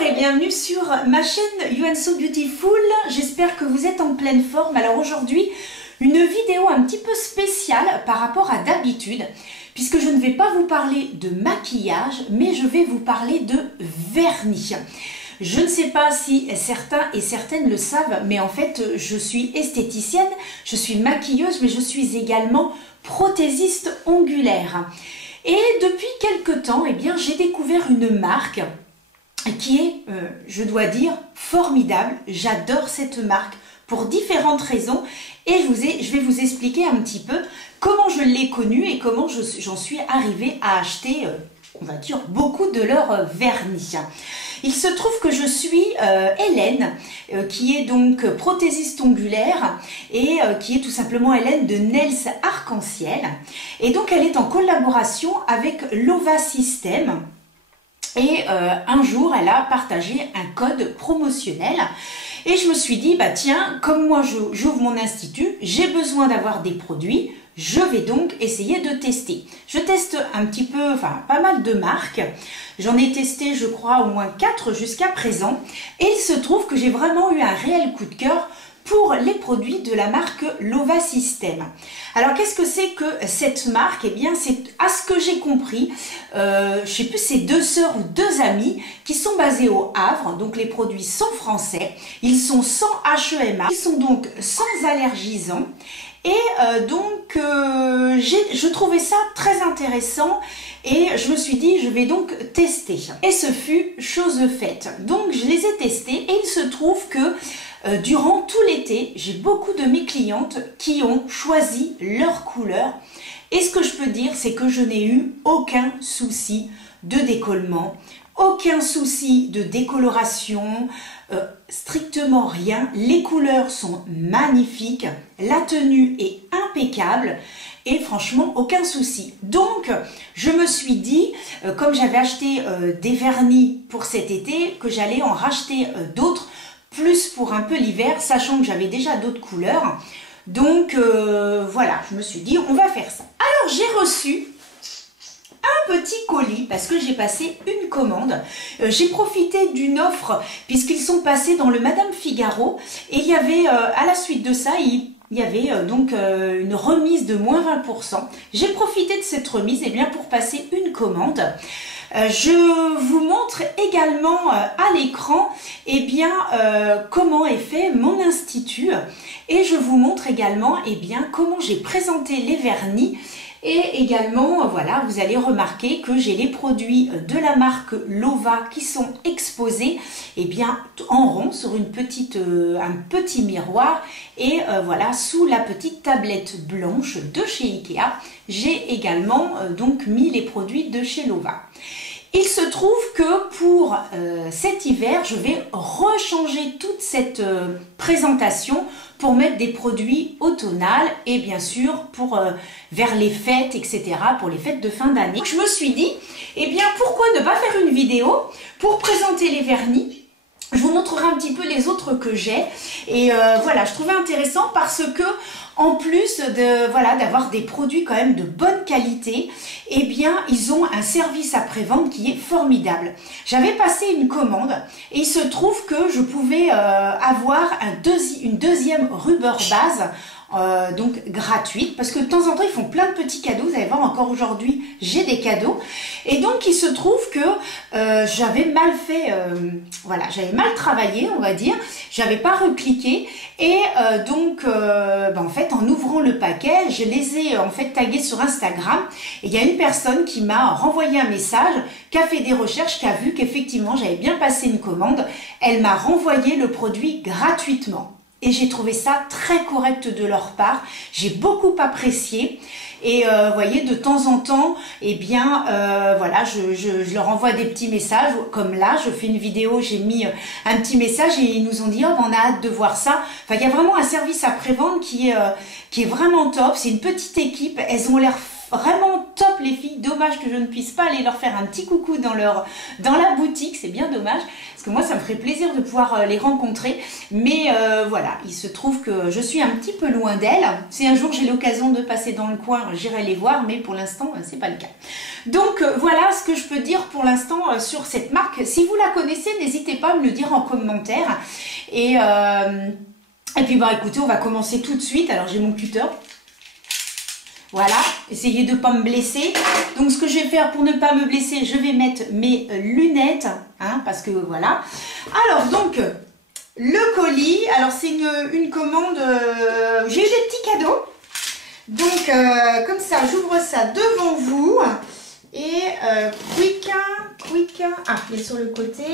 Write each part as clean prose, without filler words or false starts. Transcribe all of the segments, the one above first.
Bonjour et bienvenue sur ma chaîne You and So Beautiful. J'espère que vous êtes en pleine forme. Alors aujourd'hui, une vidéo un petit peu spéciale par rapport à d'habitude, puisque je ne vais pas vous parler de maquillage, mais je vais vous parler de vernis. Je ne sais pas si certains et certaines le savent, mais en fait, je suis esthéticienne, je suis maquilleuse, mais je suis également prothésiste ongulaire. Et depuis quelque temps, eh bien, j'ai découvert une marque qui est, je dois dire, formidable. J'adore cette marque pour différentes raisons et je vais vous expliquer un petit peu comment je l'ai connue et comment j'en suis arrivée à acheter, on va dire, beaucoup de leur vernis. Il se trouve que je suis Hélène, qui est donc prothésiste ongulaire et qui est tout simplement Hélène de Nails Arc-en-Ciel. Et donc elle est en collaboration avec Lova System. Et un jour, elle a partagé un code promotionnel. Et je me suis dit, bah tiens, comme moi j'ouvre mon institut, j'ai besoin d'avoir des produits. Je vais donc essayer de tester. Je teste un petit peu, enfin pas mal de marques. J'en ai testé, je crois, au moins 4 jusqu'à présent. Et il se trouve que j'ai vraiment eu un réel coup de cœur pour les produits de la marque Lova System. Alors qu'est-ce que c'est que cette marque? Eh bien c'est, à ce que j'ai compris, je sais plus, c'est 2 sœurs ou 2 amies qui sont basées au Havre. Donc les produits sont français, ils sont sans HEMA, ils sont donc sans allergisants. Et je trouvais ça très intéressant et je me suis dit je vais donc tester. Et ce fut chose faite. Donc je les ai testés et il se trouve que durant tout l'été, j'ai beaucoup de mes clientes qui ont choisi leur couleur. Et ce que je peux dire, c'est que je n'ai eu aucun souci de décollement, aucun souci de décoloration, strictement rien. Les couleurs sont magnifiques, la tenue est impeccable et franchement aucun souci. Donc je me suis dit, comme j'avais acheté des vernis pour cet été, que j'allais en racheter d'autres, plus pour un peu l'hiver, sachant que j'avais déjà d'autres couleurs. Donc voilà, je me suis dit on va faire ça. Alors j'ai reçu un petit colis parce que j'ai passé une commande. J'ai profité d'une offre puisqu'ils sont passés dans le Madame Figaro et il y avait à la suite de ça, il y avait donc une remise de moins 20%. J'ai profité de cette remise et bien pour passer une commande. Je vous montre également à l'écran eh bien comment est fait mon institut et je vous montre également eh bien comment j'ai présenté les vernis. Et également, voilà, vous allez remarquer que j'ai les produits de la marque Lova qui sont exposés eh bien, en rond sur un petit miroir. Et voilà, sous la petite tablette blanche de chez Ikea, j'ai également donc mis les produits de chez Lova. Il se trouve que pour cet hiver, je vais rechanger toute cette présentation pour mettre des produits automnales et bien sûr pour vers les fêtes, etc. pour les fêtes de fin d'année. Je me suis dit, eh bien pourquoi ne pas faire une vidéo pour présenter les vernis. Je vous montrerai un petit peu les autres que j'ai et voilà, je trouvais intéressant parce que en plus de voilà d'avoir des produits quand même de bonne qualité, eh bien ils ont un service après-vente qui est formidable. J'avais passé une commande et il se trouve que je pouvais avoir une deuxième rubber base donc gratuite parce que de temps en temps ils font plein de petits cadeaux. Vous allez voir, encore aujourd'hui j'ai des cadeaux et donc il se trouve que j'avais mal fait voilà, j'avais mal travaillé, on va dire, j'avais pas recliqué et en fait en ouvrant le paquet je les ai en fait tagués sur Instagram et il y a une personne qui m'a renvoyé un message, qui a fait des recherches, qui a vu qu'effectivement j'avais bien passé une commande. Elle m'a renvoyé le produit gratuitement. Et j'ai trouvé ça très correct de leur part, j'ai beaucoup apprécié et vous voyez, de temps en temps, eh bien voilà, je leur envoie des petits messages, comme là, je fais une vidéo, j'ai mis un petit message et ils nous ont dit, oh, on a hâte de voir ça. Enfin, il y a vraiment un service après-vente qui est vraiment top, c'est une petite équipe, elles ont l'air vraiment top les filles. Dommage que je ne puisse pas aller leur faire un petit coucou dans la boutique, c'est bien dommage. Parce que moi, ça me ferait plaisir de pouvoir les rencontrer. Mais voilà, il se trouve que je suis un petit peu loin d'elles. Si un jour j'ai l'occasion de passer dans le coin, j'irai les voir. Mais pour l'instant, c'est pas le cas. Donc voilà ce que je peux dire pour l'instant sur cette marque. Si vous la connaissez, n'hésitez pas à me le dire en commentaire. Et puis bah écoutez, on va commencer tout de suite. Alors j'ai mon cutter. Voilà, essayez de ne pas me blesser. Donc ce que je vais faire pour ne pas me blesser, je vais mettre mes lunettes. Hein, parce que voilà. Alors donc, le colis. Alors c'est une commande. J'ai eu des petits cadeaux. Donc comme ça, j'ouvre ça devant vous. Et quick. Ah, il est sur le côté.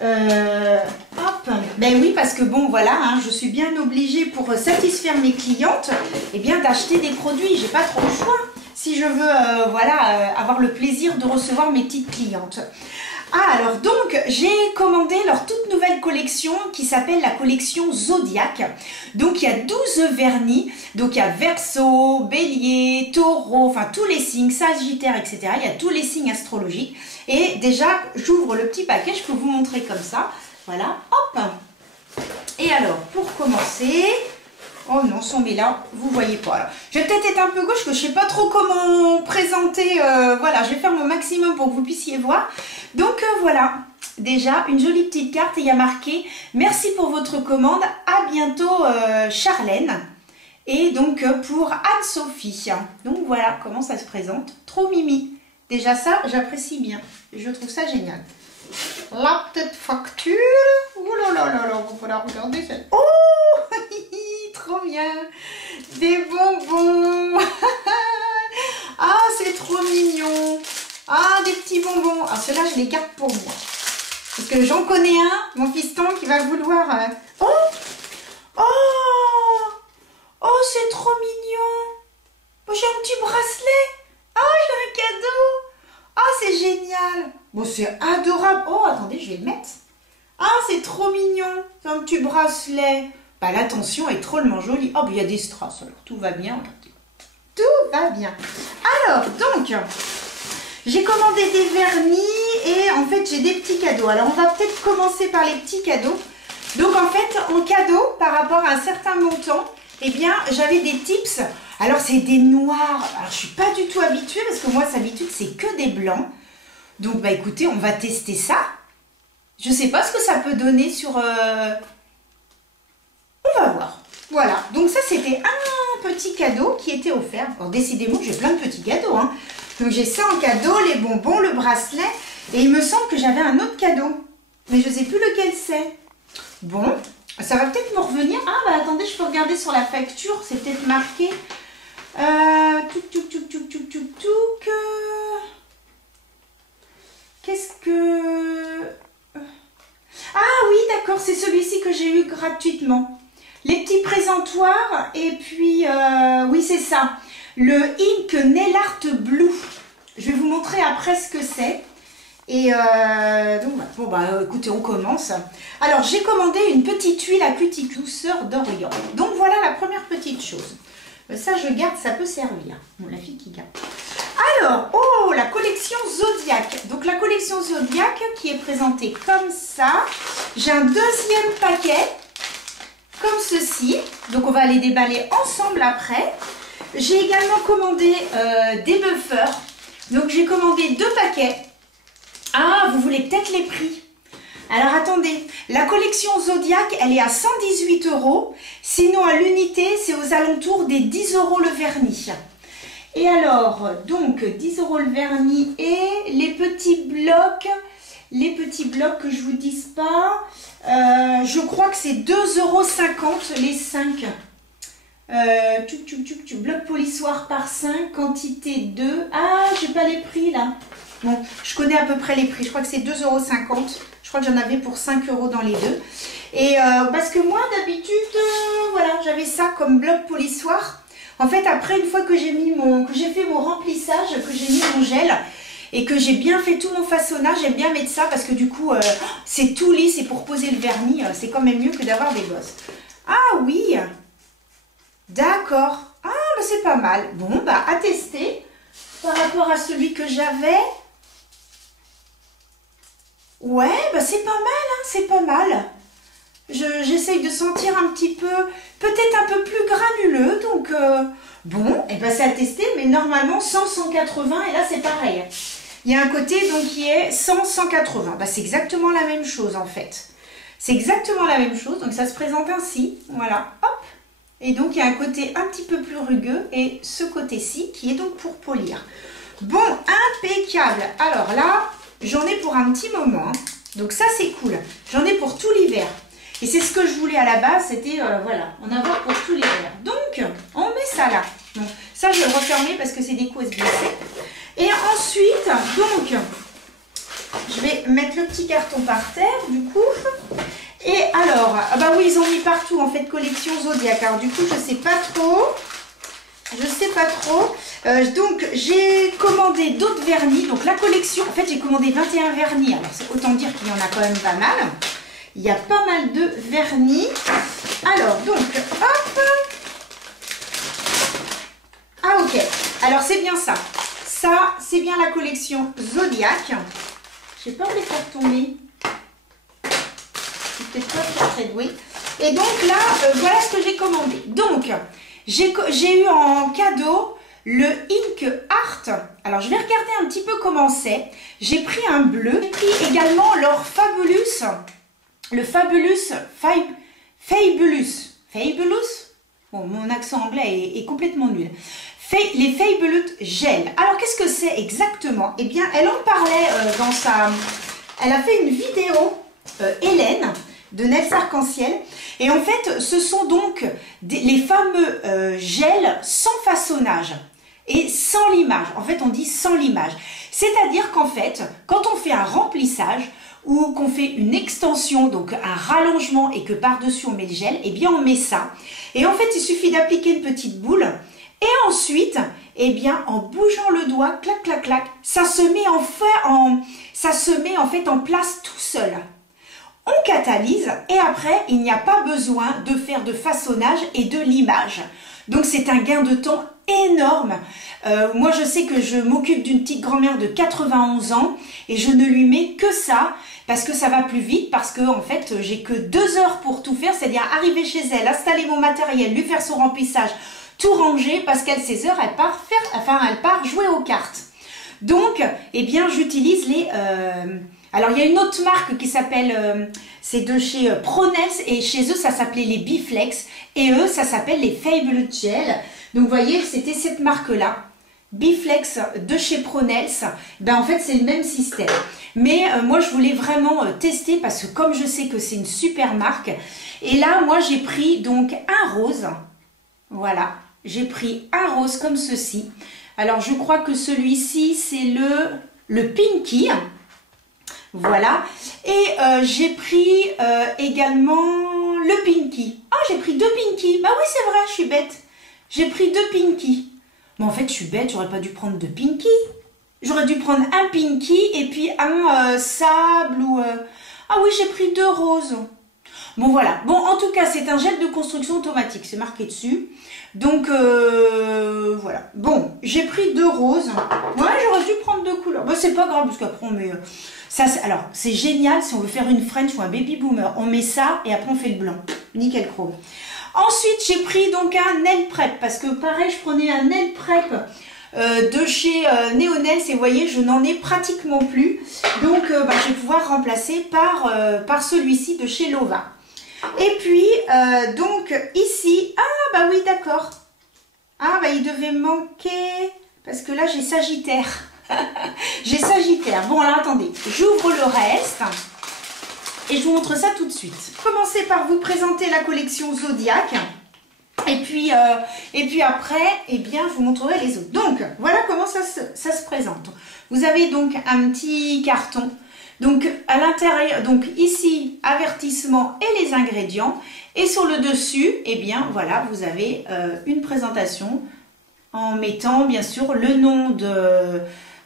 Hop. Ben oui, parce que bon, voilà, hein, je suis bien obligée pour satisfaire mes clientes, eh bien d'acheter des produits. J'ai pas trop le choix si je veux, voilà, avoir le plaisir de recevoir mes petites clientes. Ah, alors donc, j'ai commandé leur toute nouvelle collection qui s'appelle la collection Zodiac. Donc, il y a 12 vernis. Donc, il y a Verseau, Bélier, Taureau, enfin tous les signes, Sagittaire, etc. Il y a tous les signes astrologiques. Et déjà, j'ouvre le petit paquet, je peux vous montrer comme ça. Voilà, hop. Et alors, pour commencer... Oh non, mais là, vous voyez pas. Alors, je vais peut-être être un peu gauche, que je sais pas trop comment présenter. Voilà, je vais faire mon maximum pour que vous puissiez voir. Donc voilà, déjà une jolie petite carte et il y a marqué « Merci pour votre commande, à bientôt Charlène ». Et donc pour Anne-Sophie. Donc voilà comment ça se présente. Trop mimi. Déjà ça, j'apprécie bien. Je trouve ça génial. La petite facture. Oh là là là là, on va la regarder celle. Oh trop bien. Des bonbons. Ah, c'est trop mignon. Ah, des petits bonbons. Ah, ceux-là, je les garde pour moi. Parce que j'en connais un, mon fiston, qui va vouloir... Oh. Oh. Oh, c'est trop mignon. Oh, j'ai un petit bracelet. Oh, j'ai un cadeau. Oh, c'est génial. Bon, c'est adorable. Oh, attendez, je vais le mettre. Ah, c'est trop mignon. C'est un petit bracelet. Bah, la tension est drôlement jolie. Oh, il y a des strass. Alors, tout va bien. Regardez. Tout va bien. Alors, donc, j'ai commandé des vernis et en fait, j'ai des petits cadeaux. Alors, on va peut-être commencer par les petits cadeaux. Donc, en fait, en cadeau, par rapport à un certain montant, eh bien, j'avais des tips. Alors, c'est des noirs. Alors, je suis pas du tout habituée parce que moi, d'habitude, c'est que des blancs. Donc, bah, écoutez, on va tester ça. Je sais pas ce que ça peut donner sur... On va voir. Voilà. Donc, ça, c'était un petit cadeau qui était offert. Alors, décidément, j'ai plein de petits cadeaux. Hein. Donc, j'ai ça en cadeau, les bonbons, le bracelet. Et il me semble que j'avais un autre cadeau. Mais je ne sais plus lequel c'est. Bon, ça va peut-être me revenir. Ah, bah attendez, je peux regarder sur la facture. C'est peut-être marqué. Qu'est-ce que... Ah oui, d'accord, c'est celui-ci que j'ai eu gratuitement. Les petits présentoirs. Et puis, oui, c'est ça. Le Ink Nail Art Blue. Je vais vous montrer après ce que c'est. Et donc, bon, bah, écoutez, on commence. Alors, j'ai commandé une petite huile à cuticule douceur d'Orient. Donc, voilà la première petite chose. Ça, je garde, ça peut servir. Bon, la fille qui garde. Alors, oh, la collection Zodiac. Donc, la collection Zodiac qui est présentée comme ça. J'ai un deuxième paquet, comme ceci. Donc, on va les déballer ensemble après. J'ai également commandé des buffers. Donc, j'ai commandé 2 paquets. Ah, vous voulez peut-être les prix. Alors, attendez. La collection Zodiac, elle est à 118 €. Sinon, à l'unité, c'est aux alentours des 10 € le vernis. Et alors, donc, 10 € le vernis et les petits blocs que je vous dise pas, je crois que c'est 2,50 € les 5. Bloc polissoir par 5, quantité 2. Ah, j'ai pas les prix là. Bon, je connais à peu près les prix. Je crois que c'est 2,50 €. Je crois que j'en avais pour 5 € dans les deux. Et parce que moi, d'habitude, voilà, j'avais ça comme bloc polissoir. En fait, après, une fois que j'ai fait mon remplissage, que j'ai mis mon gel et que j'ai bien fait tout mon façonnage, j'aime bien mettre ça parce que du coup, c'est tout lisse et pour poser le vernis, c'est quand même mieux que d'avoir des bosses. Ah oui, d'accord. Ah, bah que c'est pas mal. Bon, bah à tester par rapport à celui que j'avais. Ouais, bah c'est pas mal, hein, c'est pas mal. J'essaye de sentir un petit peu, peut-être un peu plus granuleux, donc bon, et ben c'est à tester, mais normalement 100-180, et là c'est pareil. Il y a un côté donc qui est 100-180, bah, c'est exactement la même chose en fait. C'est exactement la même chose, donc ça se présente ainsi, voilà, hop. Et donc il y a un côté un petit peu plus rugueux, et ce côté-ci qui est donc pour polir. Bon, impeccable. Alors là, j'en ai pour un petit moment, hein. Donc ça c'est cool, j'en ai pour tout l'hiver. Et c'est ce que je voulais à la base, c'était, voilà, en avoir pour tous les verres. Donc, on met ça là. Bon, ça, je vais le refermer parce que c'est des coups USB. Et ensuite, donc, je vais mettre le petit carton par terre, du coup. Et alors, ah bah oui, ils ont mis partout, en fait, collection Zodiac. Alors, du coup, je sais pas trop. Je sais pas trop. Donc, j'ai commandé d'autres vernis. Donc, la collection, en fait, j'ai commandé 21 vernis. Alors, autant dire qu'il y en a quand même pas mal. Il y a pas mal de vernis. Alors, donc, hop. Ah, ok. Alors, c'est bien ça. Ça, c'est bien la collection Zodiac. Je sais pas où les faire tomber. Je suis peut-être pas très douée. Et donc, là, voilà ce que j'ai commandé. Donc, j'ai eu en cadeau le Ink Art. Alors, je vais regarder un petit peu comment c'est. J'ai pris un bleu. J'ai pris également leur Fabulous. Le Fabulous, Fabulous, bon, mon accent anglais est complètement nul. Les Fabulous Gel. Alors, qu'est-ce que c'est exactement? Eh bien, elle en parlait dans sa... Elle a fait une vidéo, Hélène, de Nels Arc-en-Ciel. Et en fait, ce sont donc les fameux gels sans façonnage et sans limage. En fait, on dit sans limage. C'est-à-dire qu'en fait, quand on fait un remplissage, ou qu'on fait une extension, donc un rallongement et que par-dessus on met le gel, eh bien on met ça. Et en fait, il suffit d'appliquer une petite boule et ensuite, eh bien en bougeant le doigt, clac, clac, clac, ça se met en fait en place tout seul. On catalyse et après, il n'y a pas besoin de faire de façonnage et de limage. Donc c'est un gain de temps énorme. Moi je sais que je m'occupe d'une petite grand-mère de 91 ans et je ne lui mets que ça parce que ça va plus vite, parce que en fait j'ai que 2 heures pour tout faire, c'est-à-dire arriver chez elle, installer mon matériel, lui faire son remplissage, tout ranger, parce qu'elle 16 heures elle part jouer aux cartes. Donc eh bien j'utilise les... Alors il y a une autre marque qui s'appelle, c'est de chez Pronels, et chez eux ça s'appelait les Biflex et eux ça s'appelle les Fabulous Gel. Donc vous voyez, c'était cette marque-là, Biflex de chez Pronels. Ben en fait c'est le même système. Mais moi je voulais vraiment tester parce que comme je sais que c'est une super marque. Et là moi j'ai pris donc un rose. Voilà, j'ai pris un rose comme ceci. Alors je crois que celui-ci c'est le Pinky. Voilà. Et j'ai pris également le Pinky. Ah, j'ai pris 2 Pinky. Bah oui, c'est vrai, je suis bête. J'ai pris 2 Pinky. Mais en fait, je suis bête, j'aurais pas dû prendre 2 Pinky. J'aurais dû prendre un Pinky et puis un sable ou... Ah oui, j'ai pris 2 roses. Bon, voilà. Bon, en tout cas, c'est un gel de construction automatique. C'est marqué dessus. Donc, voilà. Bon, j'ai pris 2 roses. Ouais, j'aurais dû prendre 2 couleurs. Bah, c'est pas grave, parce qu'après, on met... Ça, alors, c'est génial si on veut faire une French ou un baby boomer. On met ça et après, on fait le blanc. Nickel chrome. Ensuite, j'ai pris donc un nail prep. Parce que, pareil, je prenais un nail prep de chez Néonels. Et vous voyez, je n'en ai pratiquement plus. Donc, je vais pouvoir remplacer par celui-ci de chez Lova. Et puis, donc, ici... Ah, bah oui, d'accord. Ah, bah il devait manquer... Parce que là, j'ai Sagittaire. J'ai Sagittaire. Bon, alors, attendez. J'ouvre le reste. Et je vous montre ça tout de suite. Commencez par vous présenter la collection Zodiac. Et puis après, eh bien, je vous montrerai les autres. Donc, voilà comment ça se présente. Vous avez donc un petit carton. Donc, à l'intérieur, donc ici, avertissement et les ingrédients. Et sur le dessus, eh bien, voilà, vous avez une présentation en mettant, bien sûr, le nom de...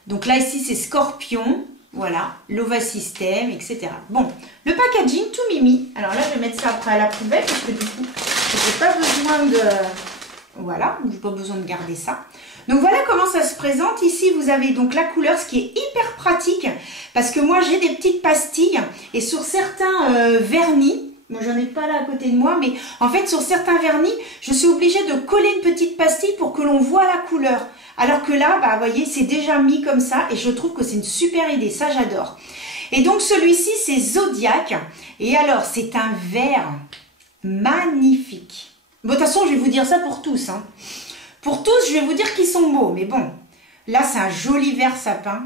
Donc là, ici, c'est Scorpion. Voilà, Lova System, etc. Bon, le packaging, tout mimi. Alors là, je vais mettre ça après à la poubelle parce que du coup, je n'ai pas besoin Voilà, je n'ai pas besoin de garder ça. Donc voilà comment ça se présente. Ici, vous avez donc la couleur, ce qui est hyper pratique parce que moi, j'ai des petites pastilles et sur certains vernis, moi j'en ai pas là à côté de moi, mais en fait, sur certains vernis, je suis obligée de coller une petite pastille pour que l'on voit la couleur. Alors que là, bah, vous voyez, c'est déjà mis comme ça et je trouve que c'est une super idée. Ça, j'adore. Et donc, celui-ci, c'est Zodiac. Et alors, c'est un vert magnifique. Bon, de toute façon, je vais vous dire ça pour tous, hein. Pour tous, je vais vous dire qu'ils sont beaux. Mais bon, là, c'est un joli vert sapin.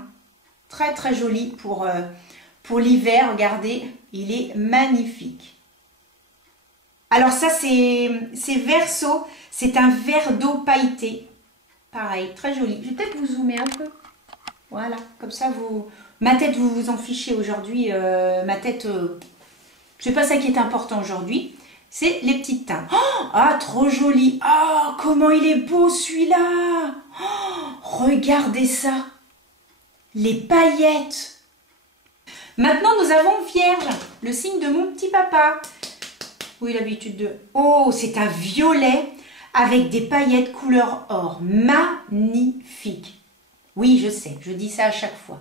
Très, très joli pour l'hiver. Regardez, il est magnifique. Alors ça, c'est Verso. C'est un verre d'eau pailleté. Pareil, très joli. Je vais peut-être vous zoomer un peu. Voilà, comme ça, ma tête, vous vous en fichez aujourd'hui. Ma tête, c'est pas ça qui est important aujourd'hui. C'est les petites teintes. Oh, ah, trop joli. Ah, comment il est beau celui-là. Oh, regardez ça. Les paillettes. Maintenant, nous avons Vierge, le signe de mon petit papa. Oui, l'habitude de... Oh, c'est un violet avec des paillettes couleur or. Magnifique. Oui, je sais, je dis ça à chaque fois.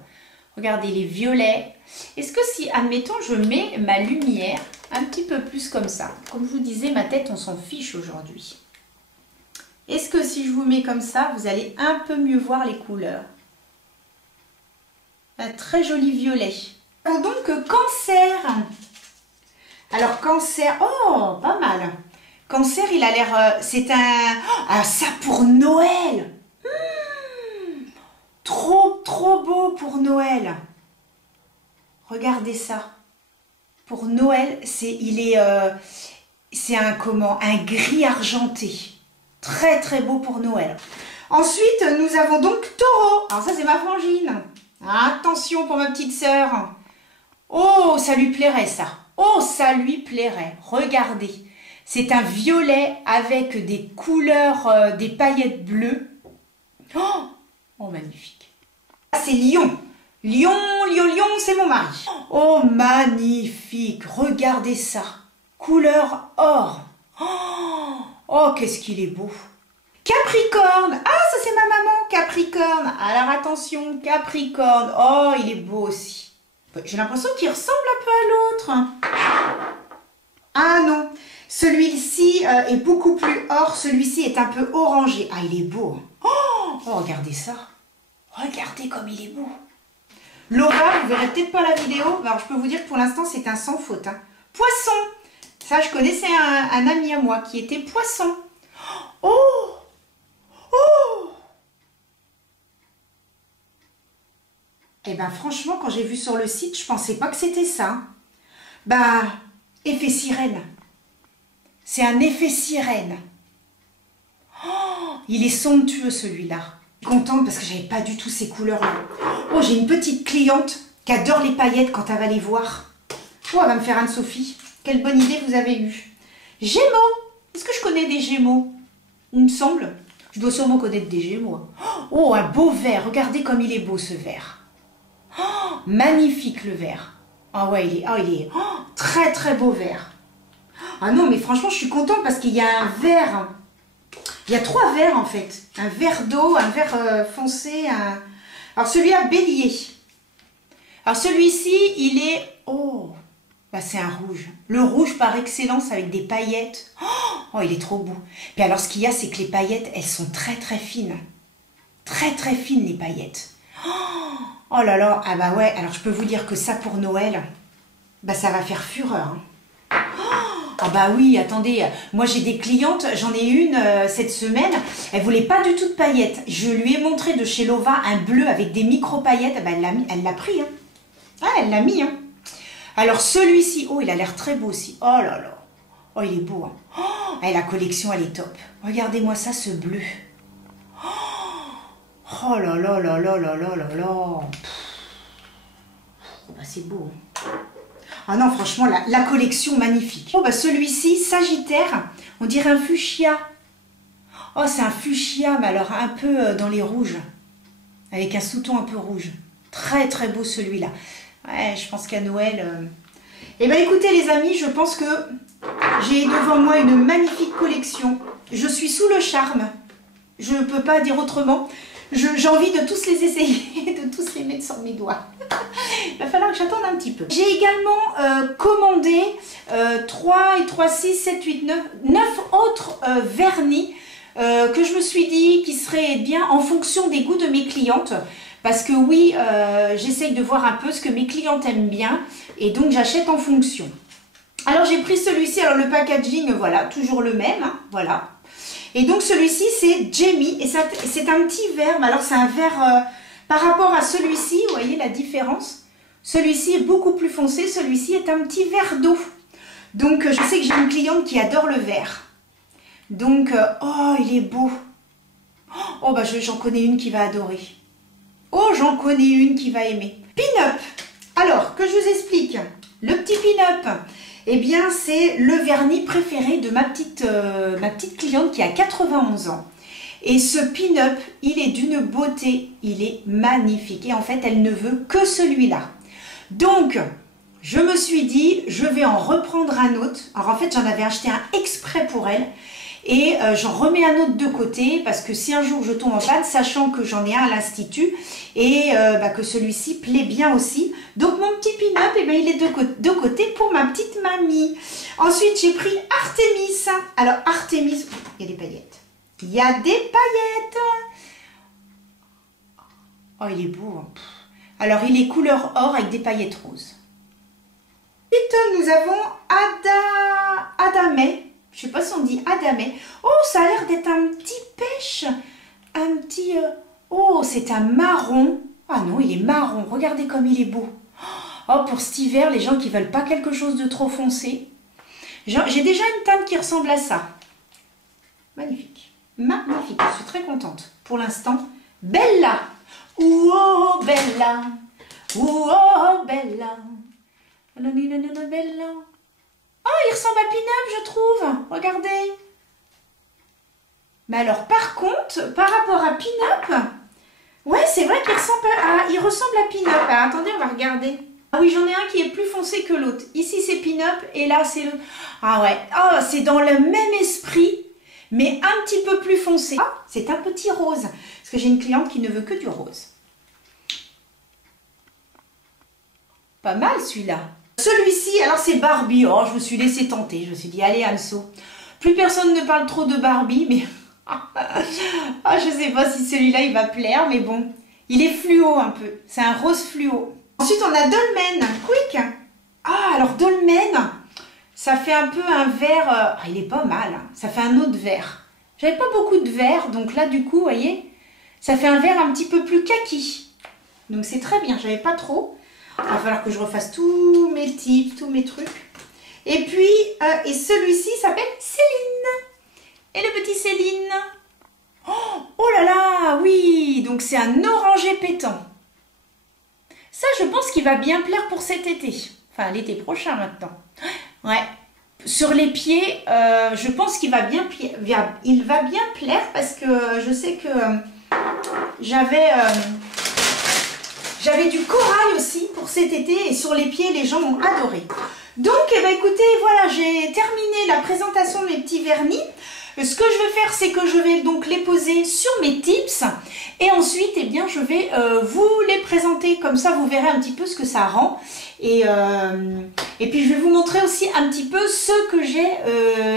Regardez les violets. Est-ce que si, admettons, je mets ma lumière un petit peu plus comme ça. Comme je vous disais, ma tête, on s'en fiche aujourd'hui. Est-ce que si je vous mets comme ça, vous allez un peu mieux voir les couleurs? Un très joli violet. Donc, Cancer. Alors, Cancer, oh, pas mal. Cancer, il a l'air... c'est un... Ah, ça pour Noël. Trop beau pour Noël. Regardez ça. Pour Noël, c'est un gris argenté. Très beau pour Noël. Ensuite, nous avons donc Taureau. Alors ça, c'est ma frangine. Attention pour ma petite sœur. Oh, ça lui plairait ça. Oh, ça lui plairait. Regardez. C'est un violet avec des couleurs, des paillettes bleues. Oh, magnifique. C'est Lion. Lion, c'est mon mari. Oh, magnifique. Regardez ça. Couleur or. Oh, qu'est-ce qu'il est beau. Capricorne. Ah, ça c'est ma maman, Capricorne. Alors attention, Capricorne. Oh, il est beau aussi. J'ai l'impression qu'il ressemble un peu à l'autre. Ah non, celui-ci est beaucoup plus or. Celui-ci est un peu orangé. Ah, il est beau. Oh, regardez ça. Regardez comme il est beau. Laura, vous verrez peut-être pas la vidéo. Alors, je peux vous dire que pour l'instant, c'est un sans faute. Hein. Poisson. Ça, je connaissais un ami à moi qui était poisson. Oh! Oh! Eh bien, franchement, quand j'ai vu sur le site, je pensais pas que c'était ça. Ben, effet sirène. C'est un effet sirène. Oh, il est somptueux, celui-là. Je suis contente parce que j'avais pas du tout ces couleurs-là. Oh, j'ai une petite cliente qui adore les paillettes quand elle va les voir. Oh, elle va me faire Anne-Sophie. Quelle bonne idée vous avez eue. Gémeaux. Est-ce que je connais des Gémeaux? Il me semble. Je dois sûrement connaître des Gémeaux. Oh, un beau vert. Regardez comme il est beau, ce vert. Oh, magnifique, le vert. Ah ouais, il est très beau vert. Ah non, mais franchement, je suis contente parce qu'il y a un vert. Il y a 3 verts, en fait. Un vert d'eau, un vert foncé, Alors, celui-là, Bélier. Alors, celui-ci, il est... Oh, bah, c'est un rouge. Le rouge par excellence avec des paillettes. Oh, il est trop beau. Puis alors, ce qu'il y a, c'est que les paillettes, elles sont très fines. Très fines, les paillettes. Oh là là, ah bah ouais. Alors, je peux vous dire que ça, pour Noël, bah, ça va faire fureur. Hein. Ah bah oui, attendez, moi j'ai des clientes, j'en ai une cette semaine, elle voulait pas du tout de paillettes. Je lui ai montré de chez Lova un bleu avec des micro-paillettes, bah, elle l'a pris. Hein. Ah, elle l'a mis. Hein. Alors celui-ci, oh, il a l'air très beau aussi. Oh là là, oh, il est beau. Hein. Oh, et la collection, elle est top. Regardez-moi ça, ce bleu. Oh là là là là là là là là. Bah, c'est beau. Hein. Ah non, franchement, la collection magnifique. Oh, bah celui-ci, Sagittaire, on dirait un fuchsia. Oh, c'est un fuchsia, mais alors un peu dans les rouges. Avec un sous-ton un peu rouge. Très beau celui-là. Ouais, je pense qu'à Noël... Eh bien, écoutez les amis, je pense que j'ai devant moi une magnifique collection. je suis sous le charme. Je ne peux pas dire autrement. J'ai envie de tous les essayer, de tous les mettre sur mes doigts. Il va falloir que j'attende un petit peu. J'ai également commandé 3 et 3, 6, 7, 8, 9 autres vernis que je me suis dit qui seraient bien en fonction des goûts de mes clientes. Parce que oui, j'essaye de voir un peu ce que mes clientes aiment bien et donc j'achète en fonction. Alors j'ai pris celui-ci, alors le packaging, voilà, toujours le même, hein, voilà. Et donc celui-ci c'est Jamie et c'est un petit verre, mais alors c'est un verre par rapport à celui-ci, vous voyez la différence. Celui-ci est beaucoup plus foncé, celui-ci est un petit verre d'eau. Donc je sais que j'ai une cliente qui adore le verre. Donc, oh il est beau. Oh bah j'en connais une qui va adorer. Oh j'en connais une qui va aimer. Pin-up. Alors que je vous explique, le petit pin-up. Eh bien, c'est le vernis préféré de ma petite cliente qui a 91 ans. Et ce pin-up, il est d'une beauté, il est magnifique. Et en fait, elle ne veut que celui-là. Donc, je me suis dit, je vais en reprendre un autre. Alors en fait, j'en avais acheté un exprès pour elle. Et j'en remets un autre de côté parce que si un jour je tombe en panne, sachant que j'en ai un à l'institut et que celui-ci plaît bien aussi. Donc mon petit pin-up, eh ben, il est de côté pour ma petite mamie. Ensuite, j'ai pris Artémis. Alors Artémis, il y a des paillettes. Il y a des paillettes. Oh, il est beau. Hein. Alors, il est couleur or avec des paillettes roses. Ensuite, nous avons Adamé. Je ne sais pas si on dit Adamé. Oh, ça a l'air d'être un petit pêche. Un petit... Oh, c'est un marron. Ah non, il est marron. Regardez comme il est beau. Oh, pour cet hiver, les gens qui ne veulent pas quelque chose de trop foncé. J'ai déjà une teinte qui ressemble à ça. Magnifique. Magnifique. Je suis très contente. Pour l'instant, Bella. Oh, Bella. Oh, Bella. Bella. Oh, il ressemble à Pin-Up, je trouve. Regardez. Mais alors, par contre, par rapport à Pin-Up, ouais, c'est vrai qu'il ressemble à Pin-Up. Alors, attendez, on va regarder. Ah oui, j'en ai un qui est plus foncé que l'autre. Ici, c'est Pin-Up et là, c'est le... Ah ouais, oh, c'est dans le même esprit, mais un petit peu plus foncé. Ah, c'est un petit rose. Parce que j'ai une cliente qui ne veut que du rose. Pas mal, celui-là. Celui-ci, alors c'est Barbie. Oh, je me suis laissée tenter. Je me suis dit, allez, Anso. Plus personne ne parle trop de Barbie, mais... ah, je sais pas si celui-là, il va plaire, mais bon. Il est fluo un peu. C'est un rose fluo. Ensuite, on a Dolmen. Quick. Ah, alors Dolmen, ça fait un peu un vert... Ah, il est pas mal. Hein. Ça fait un autre vert. J'avais pas beaucoup de vert, donc là, du coup, vous voyez, ça fait un vert un petit peu plus kaki. Donc, c'est très bien. J'avais pas trop. Il va falloir que je refasse tous mes tips, tous mes trucs. Et puis, et celui-ci s'appelle Céline. Et le petit Céline. Oh là là, oui. Donc, c'est un orangé pétant. Ça, je pense qu'il va bien plaire pour cet été. Enfin, l'été prochain maintenant. Ouais. Sur les pieds, je pense qu'il va bien plaire parce que je sais que j'avais du corail aussi pour cet été et sur les pieds, les gens ont adoré. Donc, eh ben, écoutez, voilà, j'ai terminé la présentation de mes petits vernis. Ce que je vais faire, c'est que je vais donc les poser sur mes tips et ensuite, eh bien, je vais vous les présenter. Comme ça, vous verrez un petit peu ce que ça rend. Et puis, je vais vous montrer aussi un petit peu ce que j'ai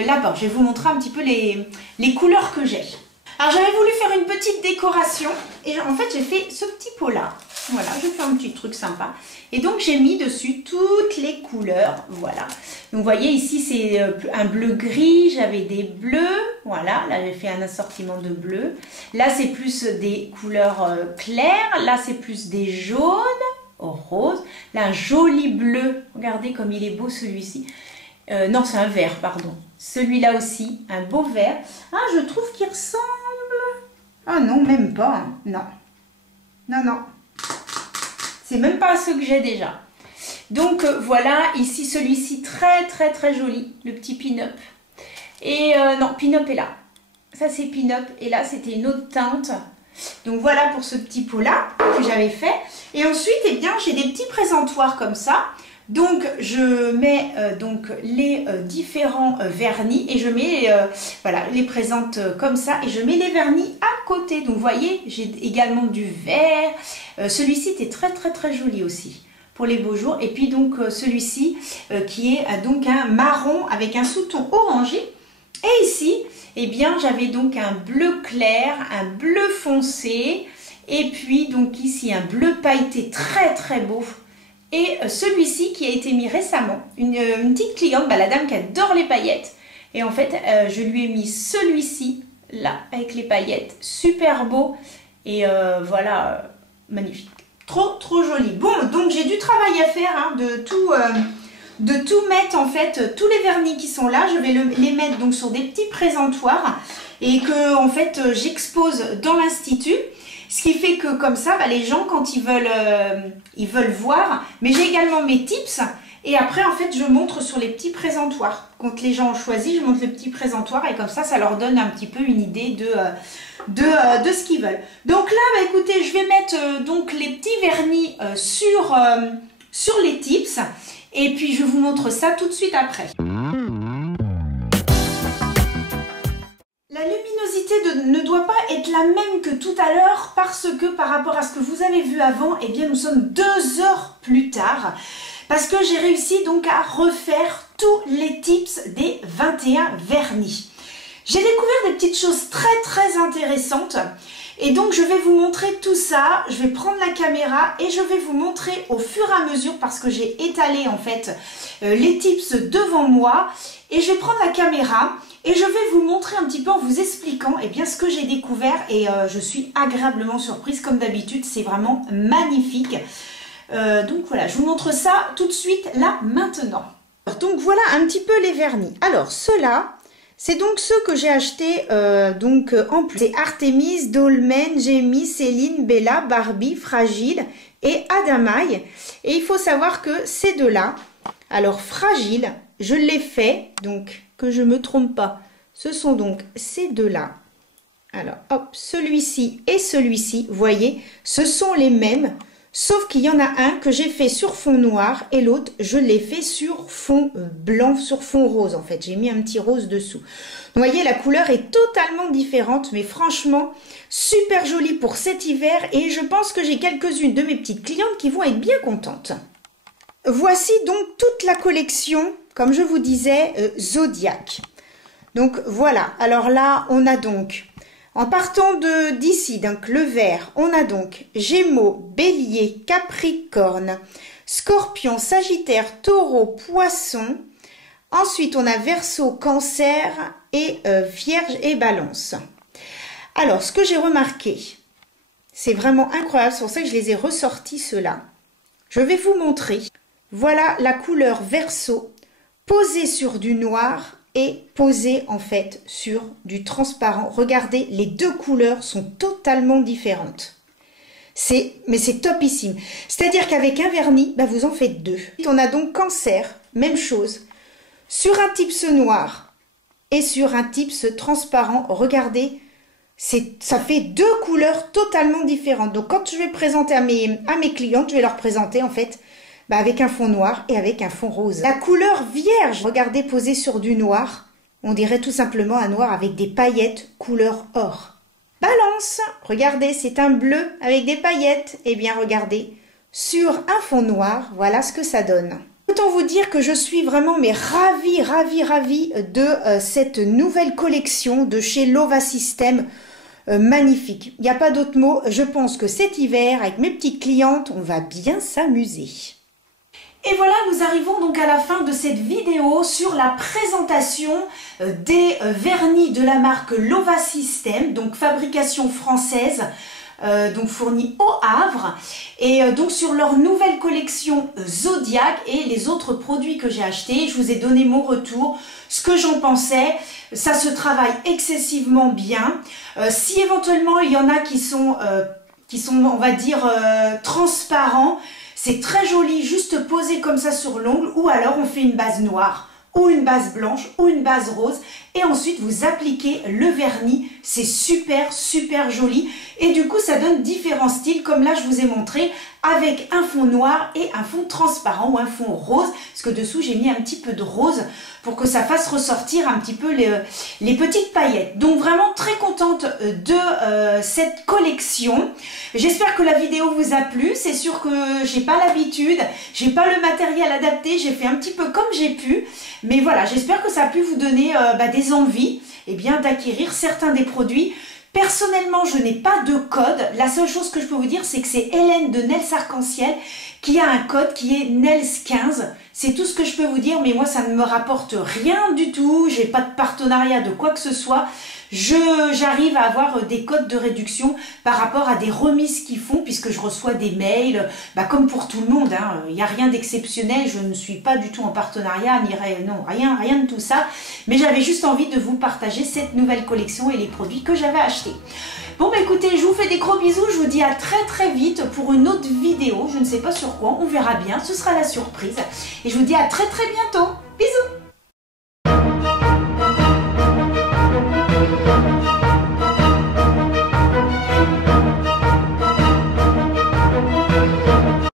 là-bas. Je vais vous montrer un petit peu les couleurs que j'ai. Alors, j'avais voulu faire une petite décoration et en fait, j'ai fait ce petit pot-là. Voilà, je fais un petit truc sympa. Et donc, j'ai mis dessus toutes les couleurs. Voilà. Donc, vous voyez, ici, c'est un bleu gris. J'avais des bleus. Voilà, là, j'ai fait un assortiment de bleus. Là, c'est plus des couleurs claires. Là, c'est plus des jaunes, roses. Là, un joli bleu. Regardez comme il est beau, celui-ci. Non, c'est un vert, pardon. Celui-là aussi, un beau vert. Ah, je trouve qu'il ressemble... Ah non, même pas. Hein. Non. Non, non. C'est même pas ce que j'ai déjà. Donc voilà, ici celui-ci très très très joli, le petit pin-up. Et non, pin-up est là. Ça c'est pin-up et là c'était une autre teinte. Donc voilà pour ce petit pot là que j'avais fait. Et ensuite, eh bien, j'ai des petits présentoirs comme ça. Donc je mets donc les différents vernis et je mets, voilà, les présente comme ça et je mets les vernis à côté. Donc vous voyez, j'ai également du vert. Celui-ci était très joli aussi pour les beaux jours. Et puis donc celui-ci qui est donc un marron avec un sous-ton orangé. Et ici, eh bien j'avais donc un bleu clair, un bleu foncé et puis donc ici un bleu pailleté très beau. Et celui-ci qui a été mis récemment, une petite cliente, la dame qui adore les paillettes. Et en fait, je lui ai mis celui-ci, là, avec les paillettes. Super beau. Et voilà, magnifique. Trop joli. Bon, donc j'ai du travail à faire, hein, de tout mettre, en fait, tous les vernis qui sont là. Je vais les mettre donc sur des petits présentoirs. Et que, en fait, j'expose dans l'institut. Ce qui fait que comme ça, les gens, quand ils veulent voir, mais j'ai également mes tips. Et après, en fait, je montre sur les petits présentoirs. Quand les gens ont choisi, je montre le petit présentoir. Et comme ça leur donne un petit peu une idée de ce qu'ils veulent. Donc là, écoutez, je vais mettre donc les petits vernis sur les tips. Et puis, je vous montre ça tout de suite après. La luminosité ne doit pas être la même que tout à l'heure parce que par rapport à ce que vous avez vu avant, eh bien nous sommes 2 heures plus tard parce que j'ai réussi donc à refaire tous les tips des 21 vernis. J'ai découvert des petites choses très intéressantes et donc je vais vous montrer tout ça. Je vais prendre la caméra et je vais vous montrer au fur et à mesure parce que j'ai étalé en fait les tips devant moi et je vais prendre la caméra. Et je vais vous montrer un petit peu en vous expliquant bien, ce que j'ai découvert et je suis agréablement surprise comme d'habitude, c'est vraiment magnifique. Donc voilà, je vous montre ça tout de suite là maintenant. Donc voilà un petit peu les vernis. Alors ceux-là, c'est donc ceux que j'ai achetés en plus. C'est Artémis, Dolmen, Jamie, Céline, Bella, Barbie, Fragile et Adamaï. Et il faut savoir que ces deux-là, alors Fragile, je l'ai fait donc... que je me trompe pas, ce sont donc ces deux-là. Alors, hop, celui-ci et celui-ci, vous voyez, ce sont les mêmes, sauf qu'il y en a un que j'ai fait sur fond noir et l'autre, je l'ai fait sur fond blanc, sur fond rose en fait. J'ai mis un petit rose dessous. Vous voyez, la couleur est totalement différente, mais franchement, super jolie pour cet hiver et je pense que j'ai quelques-unes de mes petites clientes qui vont être bien contentes. Voici donc toute la collection, comme je vous disais, Zodiac. Donc voilà, alors là, on a donc, en partant d'ici, donc le vert, on a donc Gémeaux, Bélier, Capricorne, Scorpion, Sagittaire, Taureau, Poisson. Ensuite, on a Verseau, Cancer et Vierge et Balance. Alors, ce que j'ai remarqué, c'est vraiment incroyable, c'est pour ça que je les ai ressortis ceux-là. Je vais vous montrer. Voilà la couleur Verseau posée sur du noir et posée en fait sur du transparent. Regardez, les deux couleurs sont totalement différentes. Mais c'est topissime. C'est-à-dire qu'avec un vernis, vous en faites deux. On a donc Cancer, même chose, sur un tips noir et sur un tips transparent. Regardez, ça fait deux couleurs totalement différentes. Donc quand je vais présenter à mes clientes, je vais leur présenter en fait avec un fond noir et avec un fond rose. La couleur vierge, regardez, posée sur du noir, on dirait tout simplement un noir avec des paillettes couleur or. Balance, regardez, c'est un bleu avec des paillettes. Eh bien, regardez, sur un fond noir, voilà ce que ça donne. Autant vous dire que je suis vraiment ravie de cette nouvelle collection de chez Lova System. Magnifique, il n'y a pas d'autre mot. Je pense que cet hiver, avec mes petites clientes, on va bien s'amuser. Et voilà, nous arrivons donc à la fin de cette vidéo sur la présentation des vernis de la marque Lova System, donc fabrication française, donc fournie au Havre, et donc sur leur nouvelle collection Zodiac et les autres produits que j'ai achetés. Je vous ai donné mon retour, ce que j'en pensais. Ça se travaille excessivement bien. Si éventuellement il y en a qui sont on va dire, transparents, c'est très joli, juste posé comme ça sur l'ongle, ou alors on fait une base noire, ou une base blanche, ou une base rose, et ensuite vous appliquez le vernis. C'est super super joli et du coup ça donne différents styles comme là je vous ai montré avec un fond noir et un fond transparent ou un fond rose, parce que dessous j'ai mis un petit peu de rose pour que ça fasse ressortir un petit peu les petites paillettes. Donc vraiment très contente de cette collection. J'espère que la vidéo vous a plu. C'est sûr que j'ai pas l'habitude, j'ai pas le matériel adapté, j'ai fait un petit peu comme j'ai pu, mais voilà, j'espère que ça a pu vous donner des envies d'acquérir certains des produits. Personnellement, je n'ai pas de code. La seule chose que je peux vous dire, c'est que c'est Hélène de Nails Arc-en-Ciel qui a un code qui est Nails15. C'est tout ce que je peux vous dire, mais moi, ça ne me rapporte rien du tout. J'ai pas de partenariat de quoi que ce soit. J'arrive à avoir des codes de réduction par rapport à des remises qu'ils font, puisque je reçois des mails, comme pour tout le monde. Il n'y a rien d'exceptionnel, je ne suis pas du tout en partenariat, non, rien de tout ça. Mais j'avais juste envie de vous partager cette nouvelle collection et les produits que j'avais achetés. Bon écoutez, je vous fais des gros bisous, je vous dis à très vite pour une autre vidéo, je ne sais pas sur quoi, on verra bien, ce sera la surprise. Et je vous dis à très bientôt, bisous.